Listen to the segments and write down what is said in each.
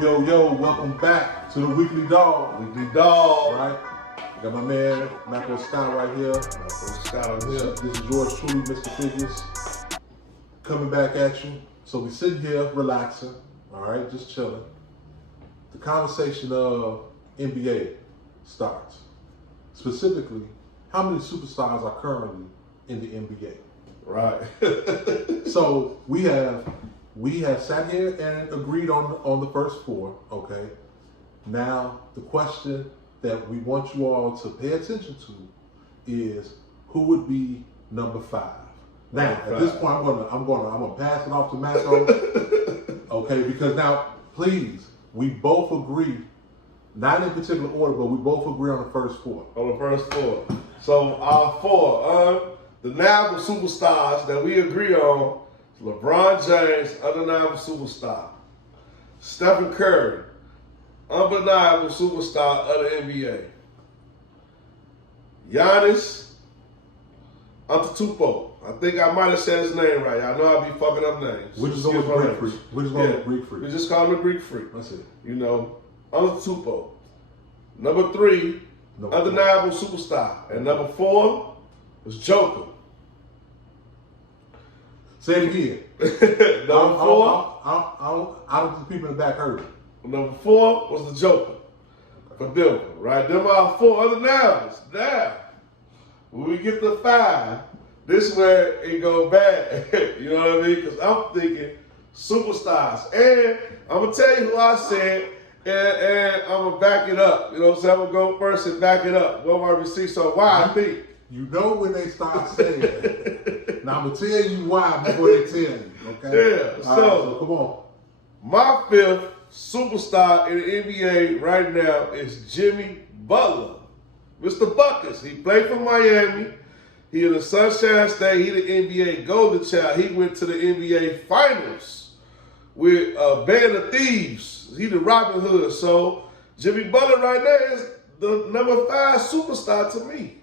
Yo, welcome back to the Weekly Dog. Weekly Dog. Right? Got my man, Macro Scott right here. This is yours truly, Mr. Figures. Coming back at you. So we sitting here relaxing, all right, just chilling. The conversation of NBA starts. Specifically, how many superstars are currently in the NBA? Right. So we have sat here and agreed on the first four, okay? Now the question that we want you all to pay attention to is who would be number 5. Now at this point I'm gonna pass it off to Macro, okay? Because now please, we both agree, not in particular order, but we both agree on the first four. On the first four. So our four, the national superstars that we agree on: LeBron James, undeniable superstar; Stephen Curry, undeniable superstar of the NBA; Giannis Antetokounmpo. I think I might have said his name right. I know I'll be fucking up names. We're just going with Greek freak. We're just going with Greek freak. We just call him a Greek freak. That's it. You know, Antetokounmpo. Number 3, undeniable superstar. And number 4 was Joker. Say it again. Number 4. I don't think people in the back heard it. Number 4 was the Joker for Denver, right? Them are 4 undeniables. Now, when we get to 5, this is where it go bad. You know what I mean? Because I'm thinking superstars. And I'm going to tell you who I said, and I'm going to back it up. You know what I'm saying? I'm going to go first and back it up. What my receipts on why I think. You know when they start saying it. Now I'm going to tell you why before they tell you, okay? Yeah, so come on. My 5th superstar in the NBA right now is Jimmy Butler. Mr. Buckets. He played for Miami. He in the Sunshine State. He the NBA Golden Child. He went to the NBA Finals with a Band of Thieves. He the Robin Hood. So Jimmy Butler right there is the number 5 superstar to me.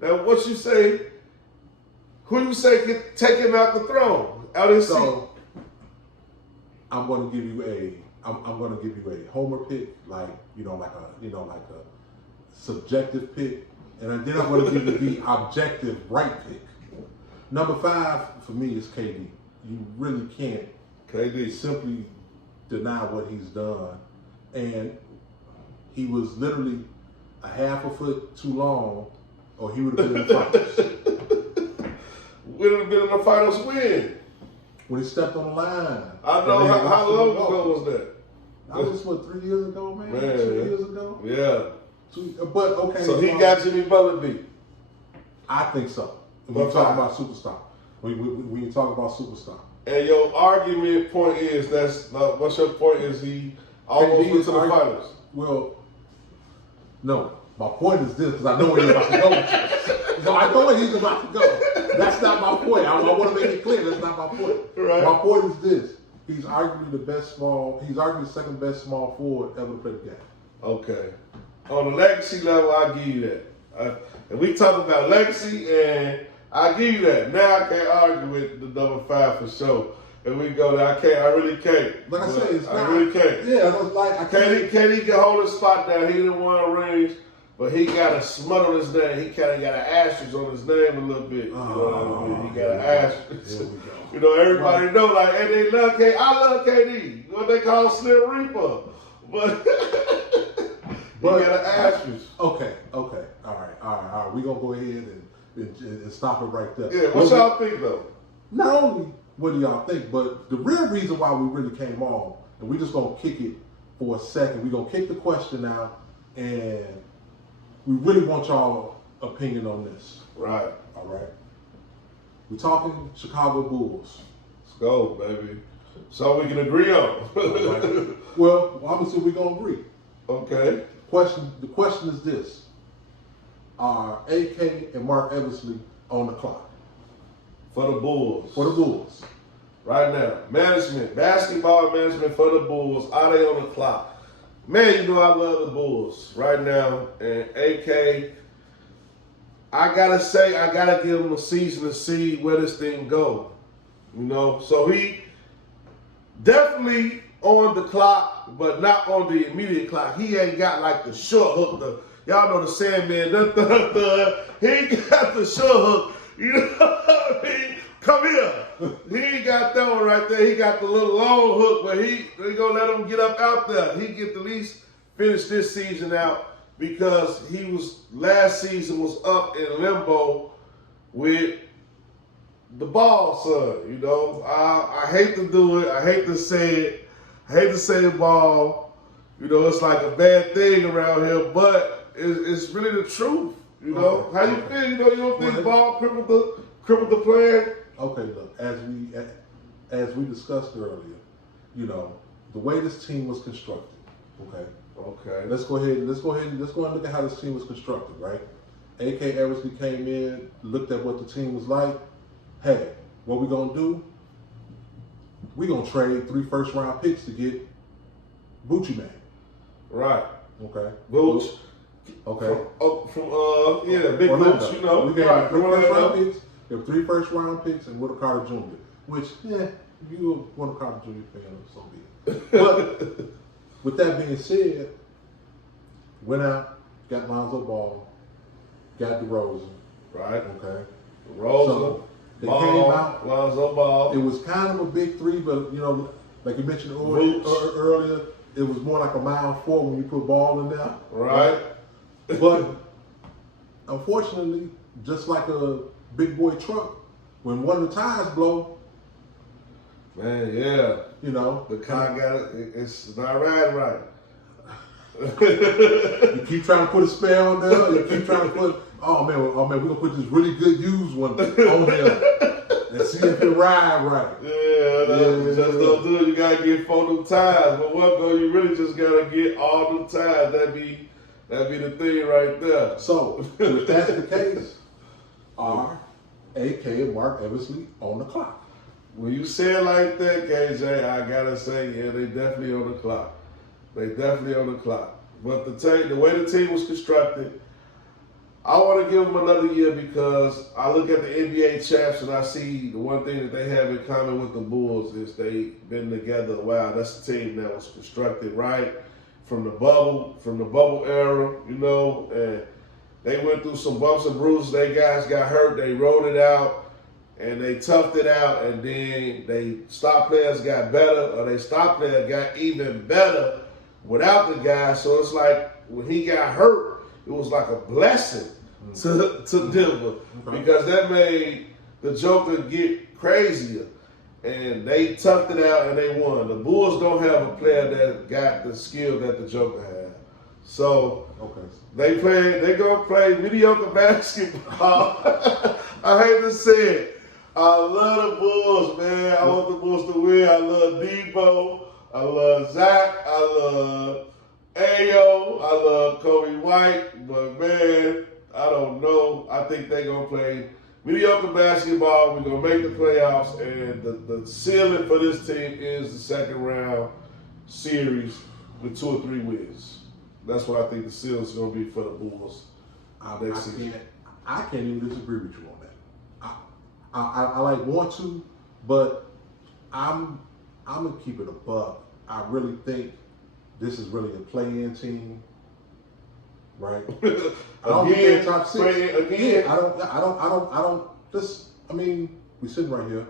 Now, what you say? Who you say can take him out the throne? Out his seat? I'm going to give you a homer pick, like a subjective pick, and then I'm going to give you the objective right pick. Number 5 for me is KD. You really can't simply deny what he's done, and he was literally a half a foot too long, or he would have been in the finals. Would have been in the finals win. When he stepped on the line. I know. How long ago was that? That was, 3 years ago, man? 2 years ago? Yeah. But, okay. So he got Jimmy Butler beat? I think so. When you talk about superstar. When you talk about superstar. And your argument point is, what's your point is he almost went to the finals? Well, no. My point is this, because I know where he's about to go. So I know where he's about to go. That's not my point. I want to make it clear. That's not my point. Right. My point is this. He's arguably the second best small forward ever to play the game. Okay. On the legacy level, I give you that. And we talk about legacy, and I give you that. Now I can't argue with the number 5 for sure. And we go there. I really can't. Like I said, it's not. I really can't. Yeah, it's like I can't. He can hold his spot down. He didn't win rings, but he got a smut on his name. He kind of got an asterisk on his name a little bit. You know what I mean? He got an asterisk. You know, everybody know, like, hey, they love KD. I love KD. What they call Slim Reaper. But he got an asterisk. Okay. All right. We're going to go ahead and stop it right there. Yeah, what y'all think, though? Not only what do y'all think, but the real reason why we really came on, and we're just going to kick it for a second. We're going to kick the question out, and we really want y'all opinion on this. Right. All right. We're talking Chicago Bulls. Let's go, baby. So we can agree on. Right. Well, obviously we're going to agree. Okay. The question is this. Are AK and Mark Eversley on the clock? For the Bulls. For the Bulls. Right now. Basketball management for the Bulls. Are they on the clock? Man, you know I love the Bulls right now. And AK, I gotta give him a season to see where this thing go. You know, so he definitely on the clock clock, but not on the immediate clock. He ain't got like the short hook. Y'all know the Sandman. He ain't got the short hook. You know what I mean? Come here. He ain't got that one right there. He got the little long hook, but they gonna let him get up out there. He get to at least finish this season out because last season was up in limbo with the ball, son. You know, I hate to do it. I hate to say it. I hate to say ball. You know, it's like a bad thing around here, but it's really the truth. You know, how you feel? You know, you don't think ball crippled the plan? Okay, look, as we discussed earlier, you know, the way this team was constructed. Okay. Let's go ahead and look at how this team was constructed, right? AK Eversley came in, looked at what the team was like. Hey, what we gonna do? We gonna trade 3 first-round picks to get Bucci Man. Right. Okay. Booch. Okay. From Big Orlando. Booch, you know. We gave right. 3 first-round picks. We have 3 first-round picks and Wendell Carter Jr. Which, if you a Wendell Carter Jr. fan, so be it. But with that being said, went out, got Lonzo Ball, got DeRozan. Right. Okay. DeRozan. So they Ball, came out. Lonzo Ball. It was kind of a big 3, but you know, like you mentioned earlier, it was more like a mile 4 when you put Ball in there. Right. But unfortunately, just like a big boy truck, when one of the tires blow, man, yeah, you know, the car got it. It's not riding right. You keep trying to put a spare on there. You keep trying to put, we're gonna put this really good used one on there and see if it ride right. Just don't do it. You gotta get 4 new tires. But what though? You really just gotta get all new tires. That'd be the thing right there. So if that's the case, are AK and Mark Eversley on the clock? When you say it like that, KJ, I gotta say, yeah, they definitely on the clock. They definitely on the clock. But the way the team was constructed, I want to give them another year because I look at the NBA champs and I see the one thing that they have in common with the Bulls is they've been together a while. That's the team that was constructed right from the bubble era, you know, and they went through some bumps and bruises. They guys got hurt. They rode it out. And they toughed it out, and then they star players got better, or they star players got even better without the guy. So it's like when he got hurt, it was like a blessing to Denver because that made the Joker get crazier. And they toughed it out and they won. The Bulls don't have a player that got the skill that the Joker had. So they're gonna play mediocre basketball. I hate to say it. I love the Bulls, man. I want the Bulls to win. I love Debo. I love Zach. I love Ayo. I love Kobe White. But, man, I don't know. I think they're going to play mediocre basketball. We're going to make the playoffs. And the ceiling for this team is the second round series with 2 or 3 wins. That's what I think the ceiling is going to be for the Bulls next season. I can't even disagree with you on that. I like want to, but I'm gonna keep it a buck. I really think this is really a play-in team, right? I don't think they're top 6. Again. I don't. I mean, we're sitting right here.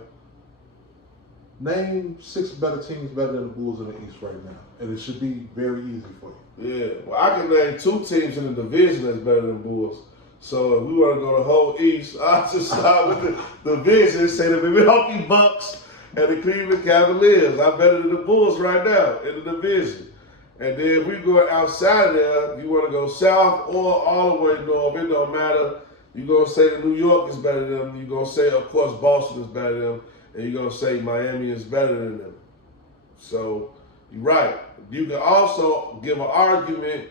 Name 6 better teams better than the Bulls in the East right now, and it should be very easy for you. Yeah, well, I can name 2 teams in the division that's better than the Bulls. So if we want to go the whole East, I'll just start with the division, say the Milwaukee Bucks and the Cleveland Cavaliers. I'm better than the Bulls right now in the division. And then if we go outside of there, you want to go south or all the way north, it don't matter. You're going to say that New York is better than them. You're going to say, of course, Boston is better than them. And you're going to say Miami is better than them. So you're right. You can also give an argument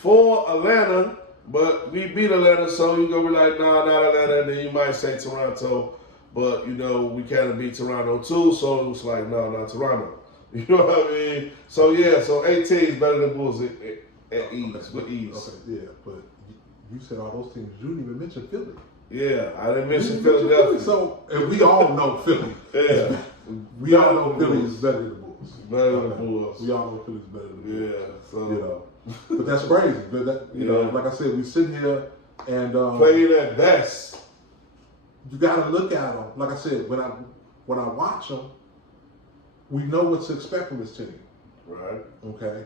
for Atlanta, but we beat Atlanta, so you're going to be like, nah, not Atlanta. And then you might say Toronto, but, you know, we kind of beat Toronto too, so it was like, no, not Toronto. You know what I mean? So, yeah, so 18 is better than Bulls at ease, with ease. Okay, yeah, but you said all those teams. You didn't even mention Philly. Yeah, I didn't mention Philadelphia. So, and we all know Philly. Yeah. We all know Philly is better than the Bulls. Phillies. Better than the Bulls. We all know Phillies better than the Bulls. Yeah, so You know, but that's crazy. But that, you know, like I said, we sitting here and playing at best. You got to look at them. Like I said, when I watch them, we know what to expect from this team. Right. Okay.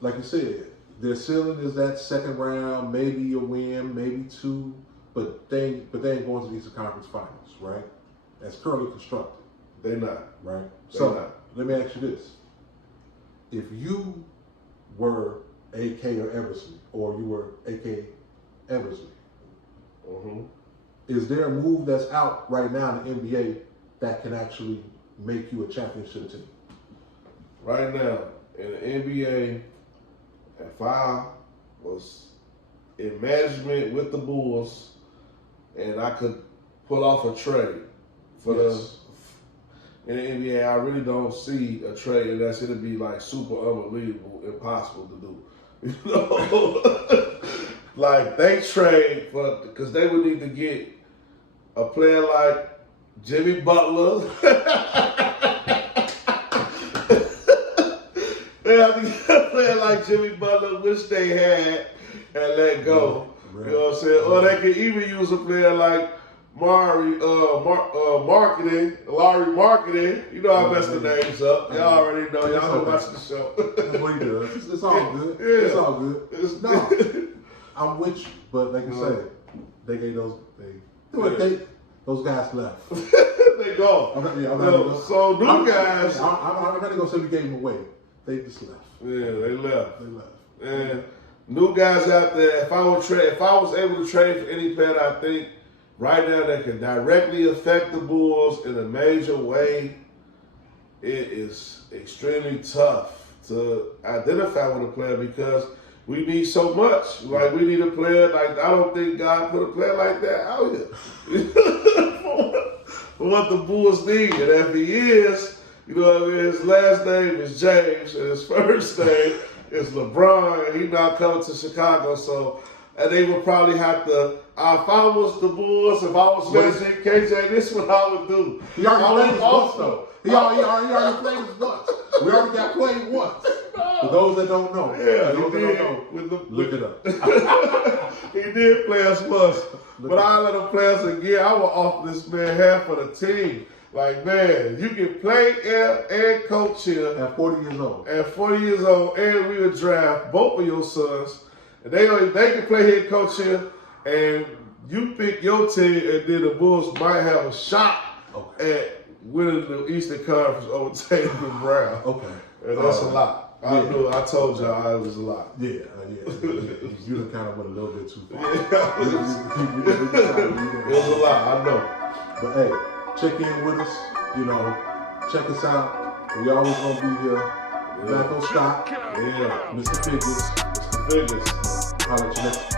Like you said, their ceiling is that second round, maybe a win, maybe two, but they ain't going to the Eastern Conference Finals, right? That's currently constructed. They not. Right. They So not. let me ask you this: if you were AK or Eversley, or you were AK Eversley, is there a move that's out right now in the NBA that can actually make you a championship team? Right now, in the NBA, if I was in management with the Bulls and I could pull off a trade for in the NBA, I really don't see a trade unless it'll be like super unbelievable, impossible to do. You know? Like they trade because they would need to get a player like Jimmy Butler. They have to get a player like Jimmy Butler, which they had, and let go. You know what I'm saying? Or they could even use a player like Larry Marketing. You know I messed the names up. Y'all already know. Y'all been watching the show. That's what he does. It's all good. Yeah. It's all good. No, I'm with you, but like you said, they gave those guys left. They go. So new guys. I'm not gonna say we gave them away. They just left. Yeah, they left. They left. And new guys out there. If I was able to trade for any player, I think right now that can directly affect the Bulls in a major way, it is extremely tough to identify with a player because we need so much. Like we need a player. Like I don't think God put a player like that out here for what the Bulls need. And if he is, you know what I mean, his last name is James and his first name is LeBron, and he's not coming to Chicago. So, and they would probably have to. If I was the Bulls, if I was managing KJ, this is what I would do. He already played us once, though. He already played us once. We already got played once. For those that don't know, look it up. He did play us once. But I let him play us again. I would offer this man half of the team. Like, man, you can play and coach here. At 40 years old. At 40 years old, and we would draft both of your sons. And they can play head coach here, and you pick your team, and then the Bulls might have a shot at winning the Eastern Conference over Tatum Brown. Okay. And that's a lot. I knew. I told y'all it was a lot. Yeah. You kind of went a little bit too far. It was a lot. I know. But hey, check in with us. You know, check us out. We always gonna be here. Back on stock. Yeah. Mr. Figures. Mr. Figures. Holla at you next